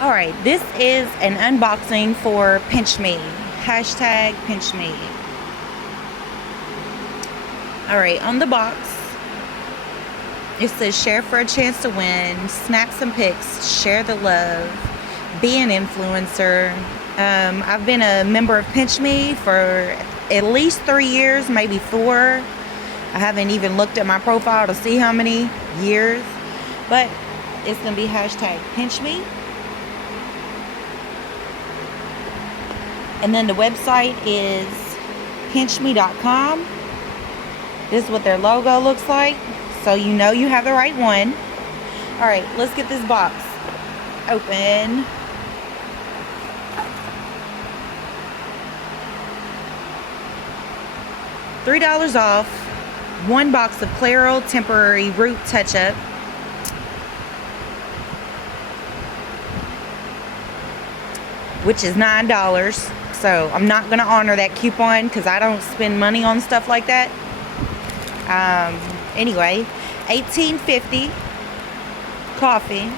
Alright, this is an unboxing for Pinch Me. Hashtag Pinch Me. Alright, on the box, it says share for a chance to win, snap some pics, share the love, be an influencer. I've been a member of Pinch Me for at least 3 years, maybe 4. I haven't even looked at my profile to see how many years, but it's going to be hashtag Pinch Me. And then the website is pinchme.com. This is what their logo looks like, so you know you have the right one. Alright, let's get this box open. $3 off. 1 box of Clairol Temporary Root Touch-Up. Which is $9. So I'm not going to honor that coupon because I don't spend money on stuff like that. Anyway, $18.50 coffee.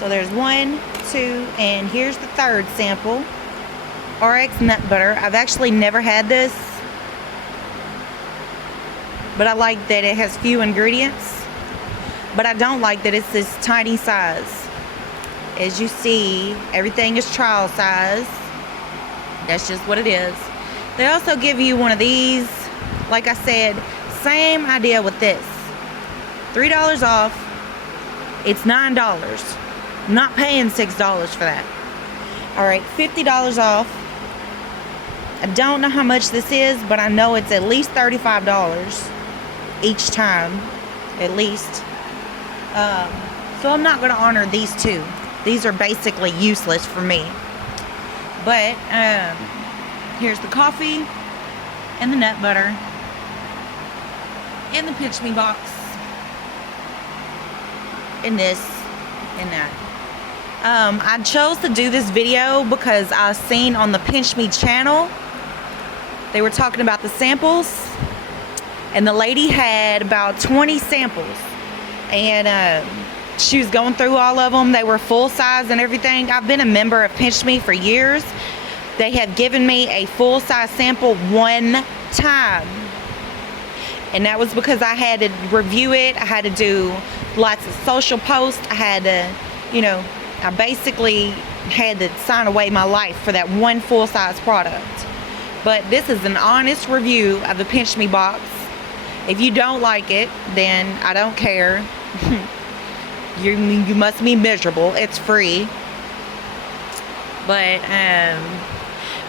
So there's 1, 2, and here's the third sample. RX nut butter. I've actually never had this, but I like that it has few ingredients. But I don't like that it's this tiny size. As you see, everything is trial size. That's just what it is. They also give you one of these. Like I said, same idea with this. $3 off. It's $9. I'm not paying $6 for that. Alright, $50 off. I don't know how much this is, but I know it's at least $35 each time. At least. So I'm not going to honor these two. These are basically useless for me. But here's the coffee and the nut butter and the Pinch Me box and this and that. I chose to do this video because I seen on the Pinch Me channel they were talking about the samples, and the lady had about 20 samples, and she was going through all of them. They were full size and everything. I've been a member of Pinch Me for years. They have given me a full size sample one time, and that was because I had to review it. I had to do lots of social posts. I had to, I basically had to sign away my life for that one full size product. But this is an honest review of the Pinch Me box. If you don't like it, then I don't care. You must be miserable. It's free. But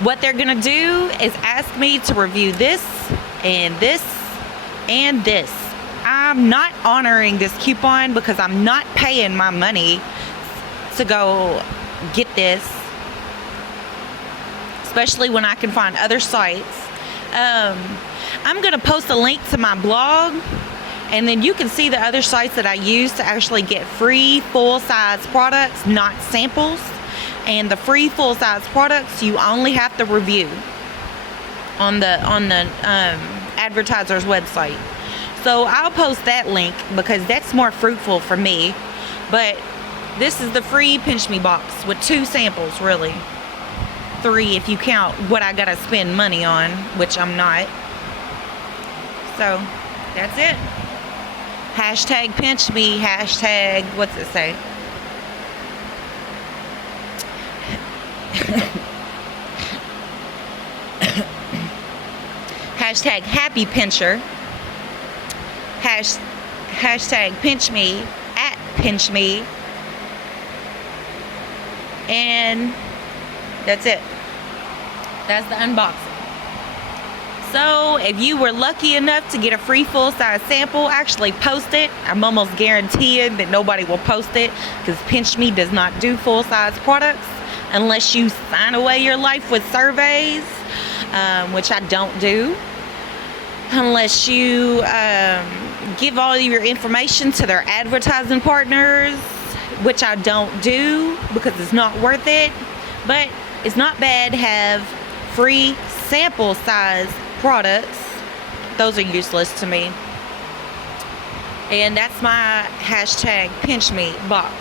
what they're gonna do is ask me to review this and this and this. I'm not honoring this coupon because I'm not paying my money to go get this, especially when I can find other sites. I'm gonna post a link to my blog, and then you can see the other sites that I use to actually get free full-size products, not samples. And the free full-size products you only have to review on the advertiser's website. So I'll post that link because that's more fruitful for me. But this is the free Pinch Me box with 2 samples, really. 3 if you count what I gotta spend money on, which I'm not. So that's it. Hashtag Pinch Me, hashtag, what's it say? Hashtag Happy Pincher. Hashtag Pinch Me, at Pinch Me. And that's it. That's the unboxing. So if you were lucky enough to get a free full-size sample, actually post it. I'm almost guaranteed that nobody will post it because Pinch Me does not do full-size products unless you sign away your life with surveys, which I don't do. Unless you give all your information to their advertising partners, which I don't do because it's not worth it. But it's not bad to have free sample size products. Those are useless to me. And that's my hashtag Pinch Me box.